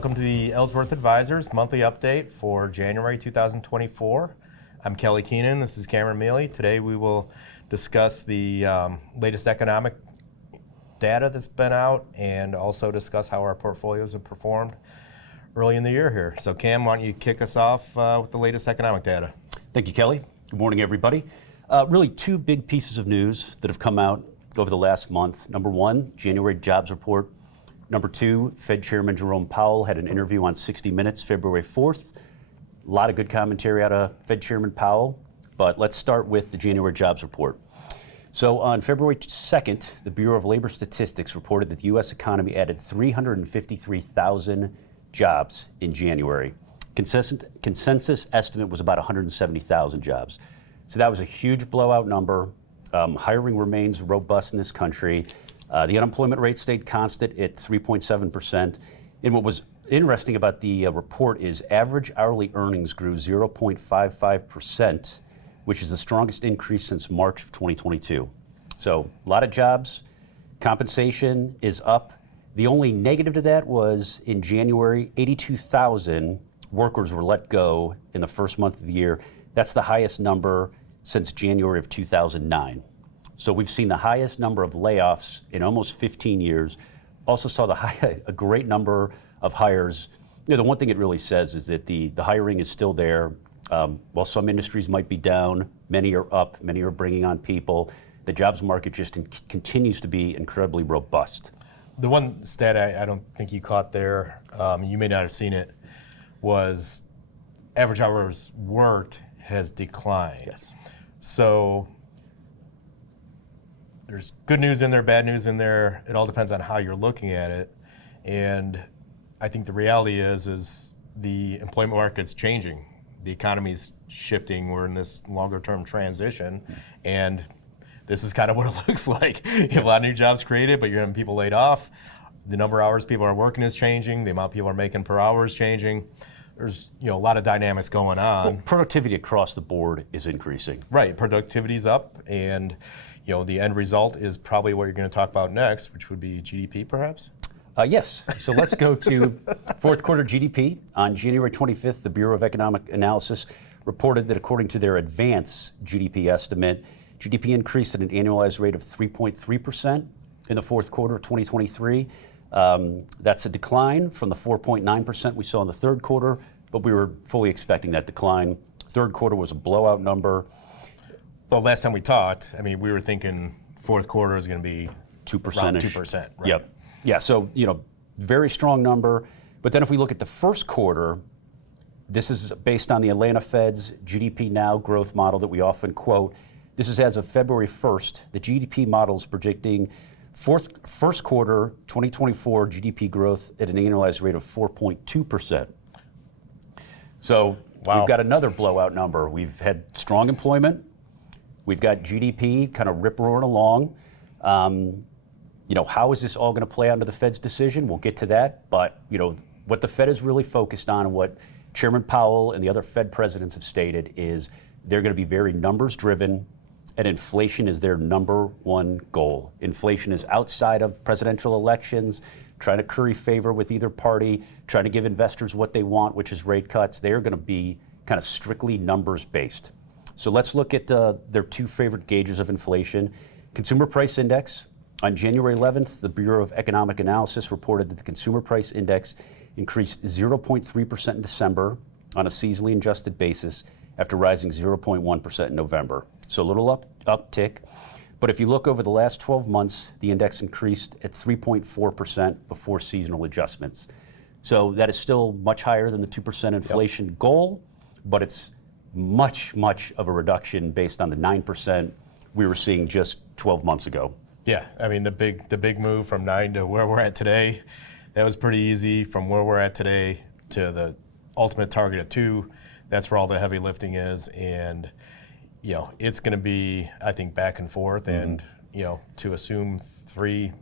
Welcome to the Ellsworth Advisors monthly update for January 2024. I'm Kelly Keenan. This is Cameron Mealy. Today we will discuss the latest economic data that's been out and also discuss how our portfolios have performed early in the year here. So Cam, why don't you kick us off with the latest economic data? Thank you, Kelly. Good morning, everybody. Really two big pieces of news that have come out over the last month. Number one, January jobs report. Number two, Fed Chairman Jerome Powell had an interview on 60 Minutes February 4th. A lot of good commentary out of Fed Chairman Powell, but let's start with the January jobs report. So on February 2nd, the Bureau of Labor Statistics reported that the U.S. economy added 353,000 jobs in January. Consensus estimate was about 170,000 jobs. So that was a huge blowout number. Hiring remains robust in this country. The unemployment rate stayed constant at 3.7%. And what was interesting about the report is average hourly earnings grew 0.55%, which is the strongest increase since March of 2022. So a lot of jobs, compensation is up. The only negative to that was in January, 82,000 workers were let go in the first month of the year. That's the highest number since January of 2009. So we've seen the highest number of layoffs in almost 15 years. Also saw a great number of hires. You know, the one thing it really says is that the hiring is still there. While some industries might be down, many are up, many are bringing on people. The jobs market just continues to be incredibly robust. The one stat I don't think you caught there, you may not have seen it, was average hours worked has declined. Yes. So there's good news in there, bad news in there. It all depends on how you're looking at it. And I think the reality is the employment market's changing. The economy's shifting. We're in this longer term transition. And this is kind of what it looks like. You have a lot of new jobs created, but you're having people laid off. The number of hours people are working is changing. The amount people are making per hour is changing. There's a lot of dynamics going on. Well, productivity across the board is increasing. Right, productivity's up, and the end result is probably what you're going to talk about next, which would be GDP, perhaps? Yes. So let's go to fourth quarter GDP. On January 25th, the Bureau of Economic Analysis reported that according to their advance GDP estimate, GDP increased at an annualized rate of 3.3% in the fourth quarter of 2023. That's a decline from the 4.9% we saw in the third quarter, but we were fully expecting that decline. Third quarter was a blowout number. Well, last time we talked, we were thinking fourth quarter is going to be 2%. 2%, right? Yep. Yeah, so, very strong number. But then if we look at the first quarter, this is based on the Atlanta Fed's GDP Now growth model that we often quote. This is as of February 1st. The GDP model is predicting first quarter 2024 GDP growth at an annualized rate of 4.2%. So We've got another blowout number. We've had strong employment. We've got GDP kind of rip-roaring along. How is this all going to play out into the Fed's decision? We'll get to that. But, what the Fed is really focused on and what Chairman Powell and the other Fed presidents have stated is they're going to be very numbers-driven, and inflation is their number one goal. Inflation is outside of presidential elections, trying to curry favor with either party, trying to give investors what they want, which is rate cuts. They're going to be kind of strictly numbers-based. So let's look at their two favorite gauges of inflation. Consumer Price Index. On January 11th, the Bureau of Economic Analysis reported that the Consumer Price Index increased 0.3% in December on a seasonally adjusted basis after rising 0.1% in November. So a little uptick. But if you look over the last 12 months, the index increased at 3.4% before seasonal adjustments. So that is still much higher than the 2% inflation goal, but it's much, much of a reduction based on the 9% we were seeing just 12 months ago. Yeah, the big move from 9 to where we're at today, that was pretty easy. From where we're at today to the ultimate target of 2, that's where all the heavy lifting is. And, it's going to be, I think, back and forth. And, to assume 3,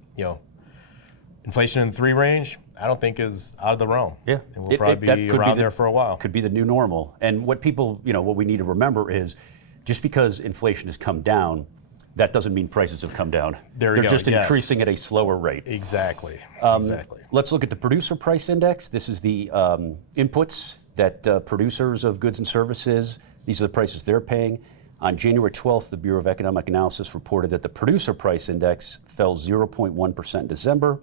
inflation in the 3 range, I don't think is out of the realm. Yeah. And we'll probably be around there for a while. Could be the new normal. And what people, what we need to remember is just because inflation has come down that doesn't mean prices have come down. There you They're go, just yes. increasing at a slower rate. Exactly. Exactly. Let's look at the producer price index. This is the inputs that producers of goods and services, these are the prices they're paying. On January 12th, the Bureau of Economic Analysis reported that the producer price index fell 0.1% in December.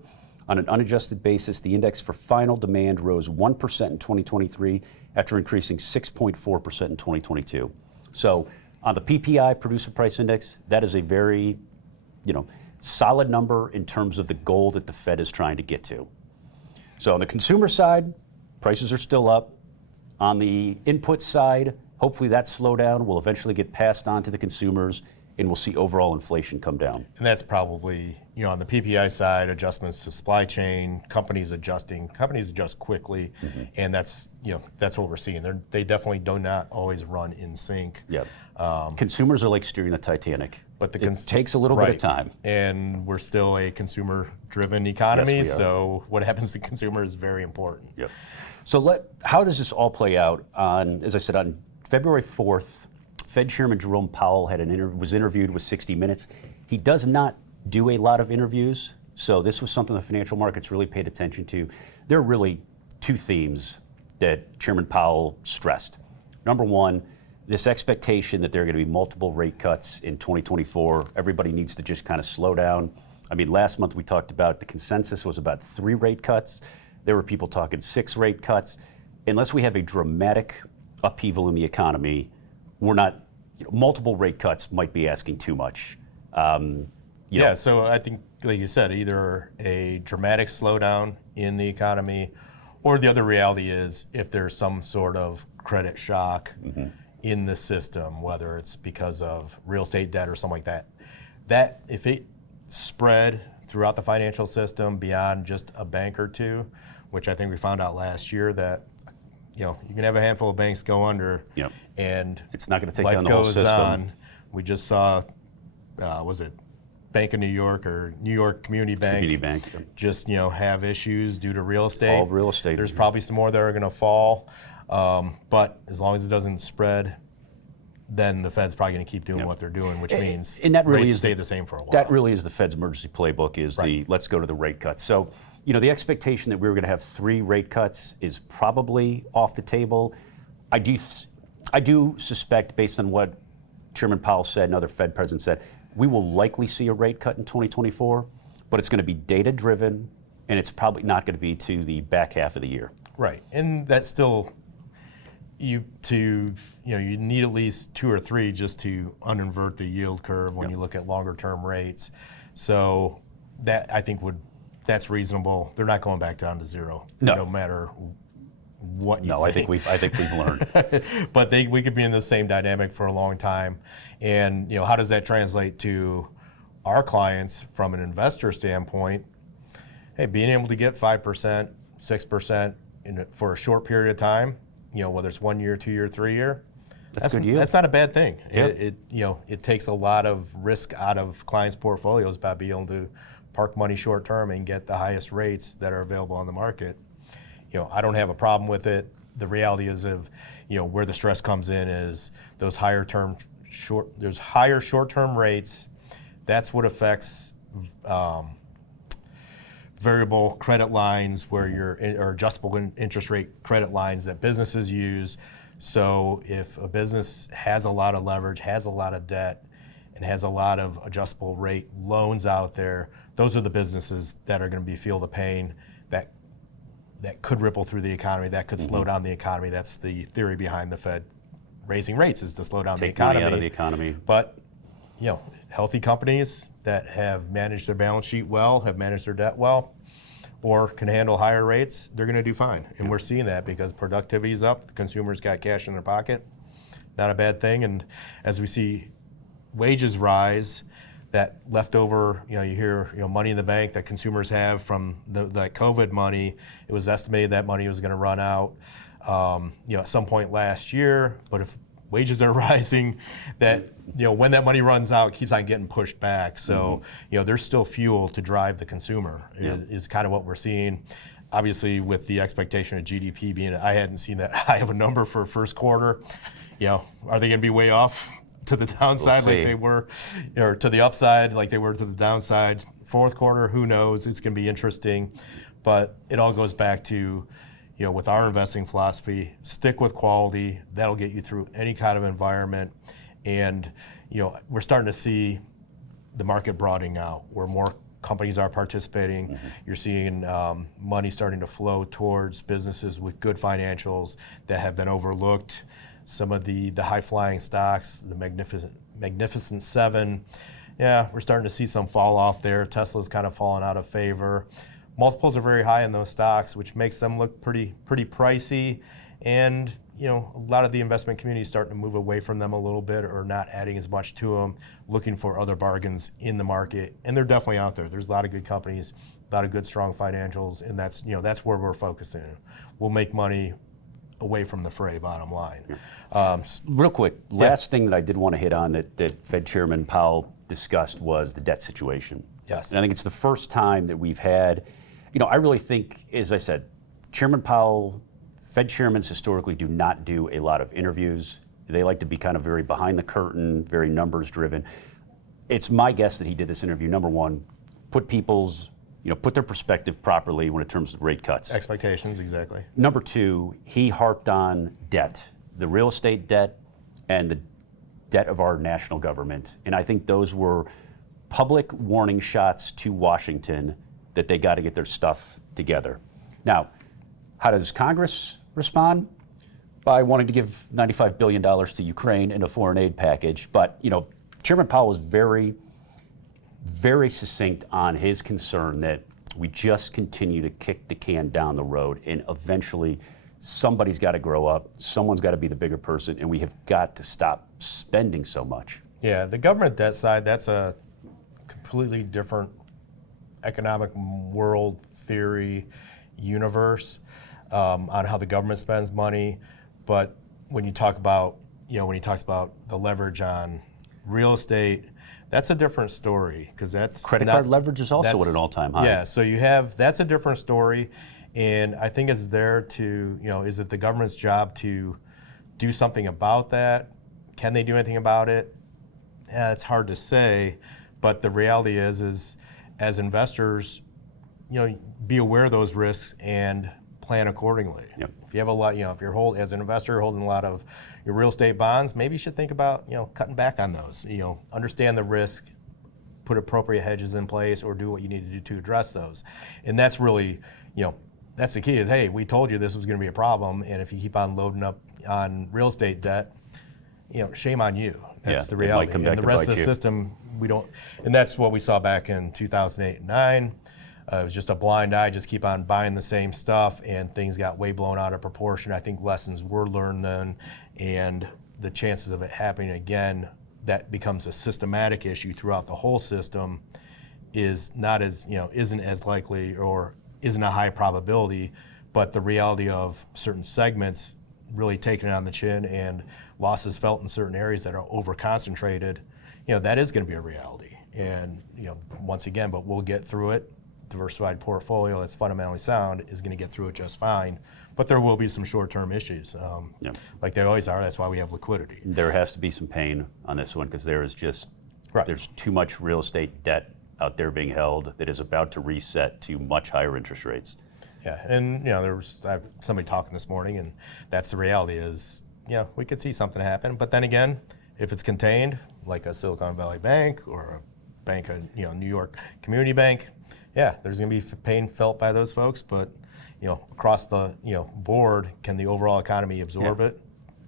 On an unadjusted basis, the index for final demand rose 1% in 2023 after increasing 6.4% in 2022. So on the PPI, producer price index, that is a very, solid number in terms of the goal that the Fed is trying to get to. So on the consumer side, prices are still up. On the input side, hopefully that slowdown will eventually get passed on to the consumers and we'll see overall inflation come down. And that's probably, on the PPI side, adjustments to supply chain, companies adjust quickly, and that's what we're seeing. They definitely do not always run in sync. Yep. Consumers are like steering the Titanic, but it takes a little bit of time. And we're still a consumer-driven economy, Yes, we are. So what happens to consumers is very important. Yep. So how does this all play out? As I said, on February 4th, Fed Chairman Jerome Powell was interviewed with 60 Minutes. He does not do a lot of interviews, so this was something the financial markets really paid attention to. There are really two themes that Chairman Powell stressed. Number one, this expectation that there are going to be multiple rate cuts in 2024. Everybody needs to just kind of slow down. I mean, last month we talked about the consensus was about 3 rate cuts. There were people talking 6 rate cuts. Unless we have a dramatic upheaval in the economy, we're not, multiple rate cuts might be asking too much. So I think, like you said, either a dramatic slowdown in the economy, or the other reality is if there's some sort of credit shock in the system, whether it's because of real estate debt or something like that, that if it spread throughout the financial system beyond just a bank or two, which I think we found out last year that you can have a handful of banks go under, and it's not going to take life down the whole goes system. on. We just saw, was it Bank of New York or New York Community Bank? Community Bank. Just have issues due to real estate. All real estate. There's probably some more that are going to fall, but as long as it doesn't spread, then the Fed's probably going to keep doing what they're doing, which means and that really rates is stay the same for a while. That really is the Fed's emergency playbook, is let's go to the rate cuts. So, the expectation that we were going to have 3 rate cuts is probably off the table. I do suspect, based on what Chairman Powell said and other Fed presidents said, we will likely see a rate cut in 2024, but it's going to be data-driven, and it's probably not going to be to the back half of the year. Right, and that's still, you need at least 2 or 3 just to uninvert the yield curve when you look at longer-term rates. So that, I think, that's reasonable. They're not going back down to 0, no matter what you think. I think we've learned. But we could be in the same dynamic for a long time. And how does that translate to our clients from an investor standpoint? Hey, being able to get 5%, 6% for a short period of time, whether it's 1 year, 2 year, 3 year, that's good yield. That's not a bad thing. Yep. It takes a lot of risk out of clients' portfolios by being able to park money short term and get the highest rates that are available on the market. I don't have a problem with it. The reality is where the stress comes in is those higher short-term rates. That's what affects variable credit lines or adjustable interest rate credit lines that businesses use. So if a business has a lot of leverage, has a lot of debt, and has a lot of adjustable rate loans out there, those are the businesses that are going to feel the pain that could ripple through the economy, that could slow down the economy. That's the theory behind the Fed raising rates, is to slow down the economy. Take money out of the economy. But healthy companies that have managed their balance sheet well, have managed their debt well, or can handle higher rates, they're going to do fine. And we're seeing that because productivity is up, the consumers got cash in their pocket. Not a bad thing. And as we see wages rise, that leftover, you hear, money in the bank that consumers have from that COVID money, it was estimated that money was going to run out, at some point last year. But if wages are rising, that, when that money runs out, it keeps on getting pushed back. So, there's still fuel to drive the consumer, is kind of what we're seeing. Obviously, with the expectation of GDP being, I hadn't seen that high of a number for first quarter. Are they going to be way off? to the downside We'll like see. they were, or to the upside like they were to the downside. Fourth quarter, who knows? It's going to be interesting, but it all goes back to, with our investing philosophy, stick with quality. That'll get you through any kind of environment, and we're starting to see the market broadening out, where more companies are participating. Mm-hmm. You're seeing money starting to flow towards businesses with good financials that have been overlooked. Some of the high-flying stocks, the Magnificent Seven, we're starting to see some fall off there. Tesla's kind of fallen out of favor. Multiples are very high in those stocks, which makes them look pretty pricey. And a lot of the investment community is starting to move away from them a little bit, or not adding as much to them, looking for other bargains in the market. And they're definitely out there. There's a lot of good companies, a lot of good, strong financials, and that's where we're focusing. We'll make money away from the fray, bottom line. Real quick, last thing that I did want to hit on that Fed Chairman Powell discussed was the debt situation. Yes. And I think it's the first time that we've had, I really think, as I said, Chairman Powell, Fed chairmans historically do not do a lot of interviews. They like to be kind of very behind the curtain, very numbers driven. It's my guess that he did this interview, number one, put their perspective properly when it comes to rate cuts. Expectations, exactly. Number two, he harped on debt, the real estate debt and the debt of our national government. And I think those were public warning shots to Washington that they got to get their stuff together. Now, how does Congress respond? By wanting to give $95 billion to Ukraine in a foreign aid package. But, Chairman Powell was very, very succinct on his concern that we just continue to kick the can down the road, and eventually somebody's got to grow up, someone's got to be the bigger person, and we have got to stop spending so much. Yeah, the government debt side, that's a completely different economic world theory universe on how the government spends money. But when you talk about, when he talks about the leverage on real estate, that's a different story, because that's credit card leverage is also at an all-time high. Yeah, so that's a different story, and I think it's there to, is it the government's job to do something about that? Can they do anything about it? Yeah, it's hard to say, but the reality is as investors, be aware of those risks and plan accordingly. Yep. If you have a lot, if you're as an investor holding a lot of your real estate bonds, maybe you should think about, cutting back on those. Understand the risk, put appropriate hedges in place, or do what you need to do to address those. And that's really, that's the key is, hey, we told you this was going to be a problem, and if you keep on loading up on real estate debt, shame on you. That's the reality. Come back and the to rest bite of the you. system, we don't, and that's what we saw back in 2008 and 9. It was just a blind eye, just keep on buying the same stuff, and things got way blown out of proportion. I think lessons were learned then, and the chances of it happening again, that becomes a systematic issue throughout the whole system, is not as, isn't as likely, or isn't a high probability, but the reality of certain segments really taking it on the chin and losses felt in certain areas that are over-concentrated, that is going to be a reality. And, once again, but we'll get through it. Diversified portfolio that's fundamentally sound is going to get through it just fine, but there will be some short-term issues, like they always are. That's why we have liquidity. There has to be some pain on this one, because there's too much real estate debt out there being held that is about to reset to much higher interest rates. Yeah, and there was somebody talking this morning, and that's the reality is, we could see something happen, but then again, if it's contained, like a Silicon Valley Bank or a bank, New York Community Bank, there's going to be pain felt by those folks, but across the board, can the overall economy absorb it?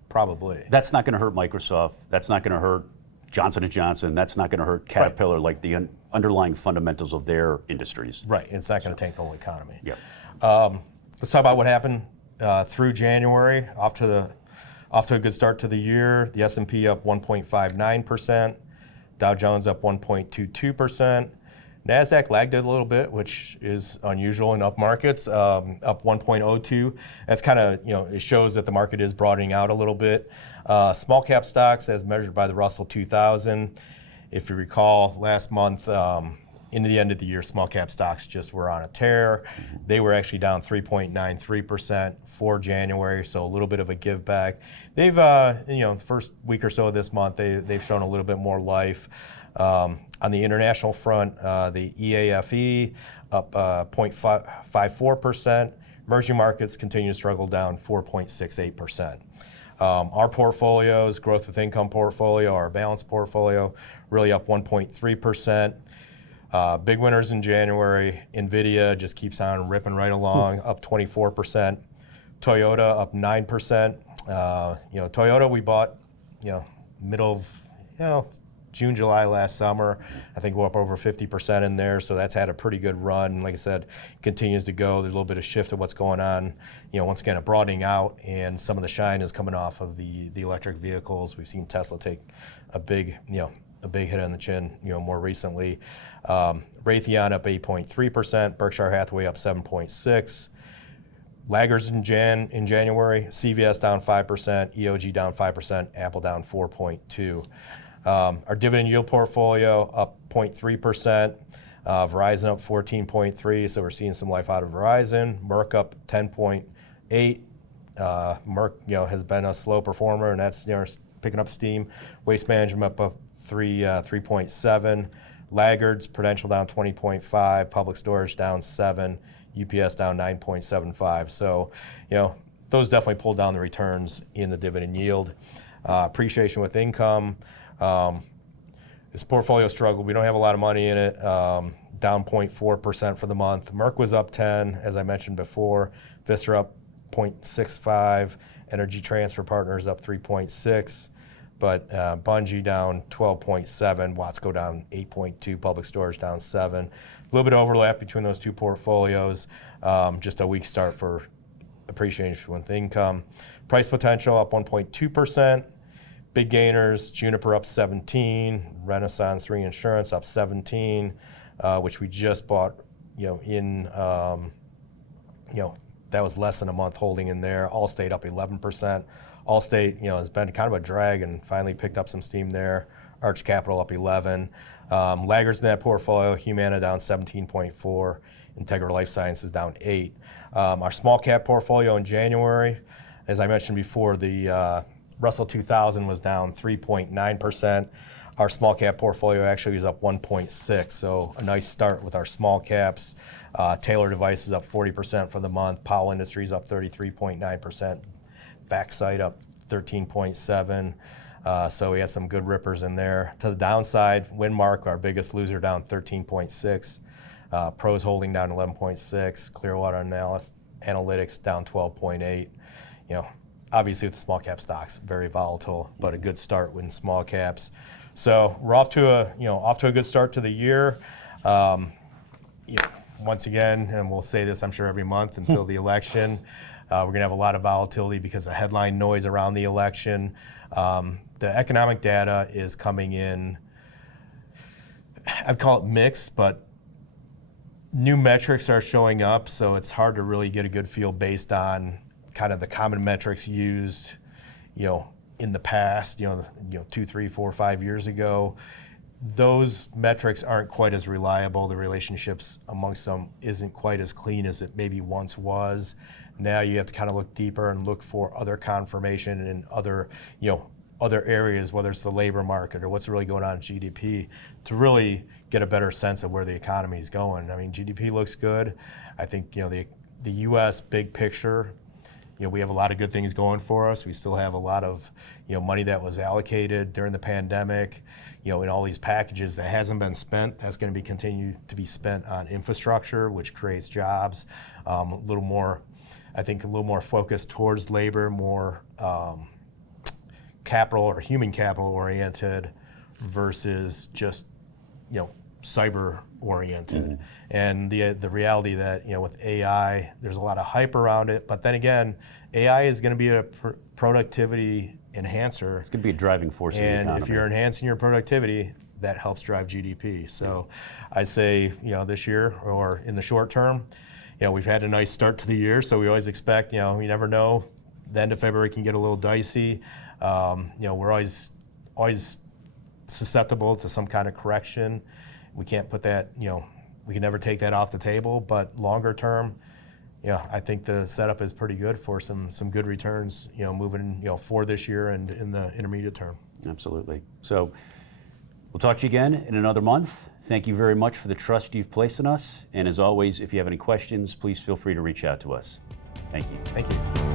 Probably. That's not going to hurt Microsoft. That's not going to hurt Johnson & Johnson. That's not going to hurt Caterpillar, like the underlying fundamentals of their industries. Right. It's not going to tank the whole economy. Yeah. Let's talk about what happened through January. Off to a good start to the year. The S&P up 1.59%. Dow Jones up 1.22%. NASDAQ lagged it a little bit, which is unusual in up markets, up 1.02. That's kind of, it shows that the market is broadening out a little bit. Small cap stocks as measured by the Russell 2000. If you recall, last month, into the end of the year, small cap stocks just were on a tear. They were actually down 3.93% for January, so a little bit of a give back. They've, the first week or so of this month, they've shown a little bit more life. On the international front, the EAFE up 0.54%. Emerging markets continue to struggle, down 4.68%. Our portfolios, growth with income portfolio, our balanced portfolio, really up 1.3%. Big winners in January. NVIDIA just keeps on ripping right along, up 24%. Toyota up 9%. Toyota we bought, middle of, June, July last summer. I think we're up over 50% in there, so that's had a pretty good run. Like I said, continues to go. There's a little bit of shift of what's going on. Once again, a broadening out, and some of the shine is coming off of the electric vehicles. We've seen Tesla take a big hit on the chin, more recently. Raytheon up 8.3%. Berkshire Hathaway up 7.6%. Laggards in January. CVS down 5%. EOG down 5%. Apple down 4.2%. Our dividend yield portfolio up 0.3%. Verizon up 14.3%, so we're seeing some life out of Verizon. Merck up 10.8%. Merck, has been a slow performer, and that's picking up steam. Waste Management up 3.7%. Laggards, Prudential down 20.5%. Public Storage down 7%. UPS down 9.75%. So, those definitely pulled down the returns in the dividend yield. Appreciation with income. This portfolio struggle, we don't have a lot of money in it, down 0.4% for the month. Merck was up 10, as I mentioned before. Vistra up 0.65, Energy Transfer Partners up 3.6, but Bunge down 12.7, Watsco down 8.2, Public Storage down 7. A little bit of overlap between those two portfolios, just a weak start for appreciation with income. Price potential up 1.2%. Big gainers, Juniper up 17, Renaissance Reinsurance up 17, which we just bought, that was less than a month holding in there. Allstate up 11%. Allstate, has been kind of a drag and finally picked up some steam there. Arch Capital up 11. Laggards in that portfolio, Humana down 17.4, Integra Life Sciences down 8. Our small cap portfolio in January, as I mentioned before, the Russell 2000 was down 3.9%. Our small cap portfolio actually was up 1.6%, so a nice start with our small caps. Taylor Devices up 40% for the month. Powell Industries up 33.9%. Vaxcyte up 13.7%. So we had some good rippers in there. To the downside, Winmark, our biggest loser, down 13.6%. Pros Holding down 11.6%. Clearwater Analytics down 12.8%. Obviously with the small cap stocks, very volatile, but a good start with small caps. So we're off to a good start to the year. Once again, and we'll say this, I'm sure, every month until the election, we're gonna have a lot of volatility because of headline noise around the election. The economic data is coming in, I'd call it mixed, but new metrics are showing up, so it's hard to really get a good feel based on kind of the common metrics used, in the past, 2, 3, 4, 5 years ago. Those metrics aren't quite as reliable. The relationships amongst them isn't quite as clean as it maybe once was. Now you have to kind of look deeper and look for other confirmation in other areas, whether it's the labor market or what's really going on in GDP, to really get a better sense of where the economy is going. I mean, GDP looks good. I think, the U.S. big picture, we have a lot of good things going for us. We still have a lot of, money that was allocated during the pandemic, in all these packages that hasn't been spent. That's going to be continued to be spent on infrastructure, which creates jobs. A little more focused towards labor, more capital or human capital oriented versus just, cyber oriented. And the reality that, with AI, there's a lot of hype around it, but then again, AI is going to be a productivity enhancer. It's going to be a driving force in the economy. And if you're enhancing your productivity, that helps drive GDP. So I say, this year or in the short term, we've had a nice start to the year, so we always expect, you never know, the end of February can get a little dicey. We're always susceptible to some kind of correction. we can't put that, we can never take that off the table, but longer term, I think the setup is pretty good for some good returns, moving, for this year and in the intermediate term. Absolutely. So we'll talk to you again in another month. Thank you very much for the trust you've placed in us. And as always, if you have any questions, please feel free to reach out to us. Thank you. Thank you.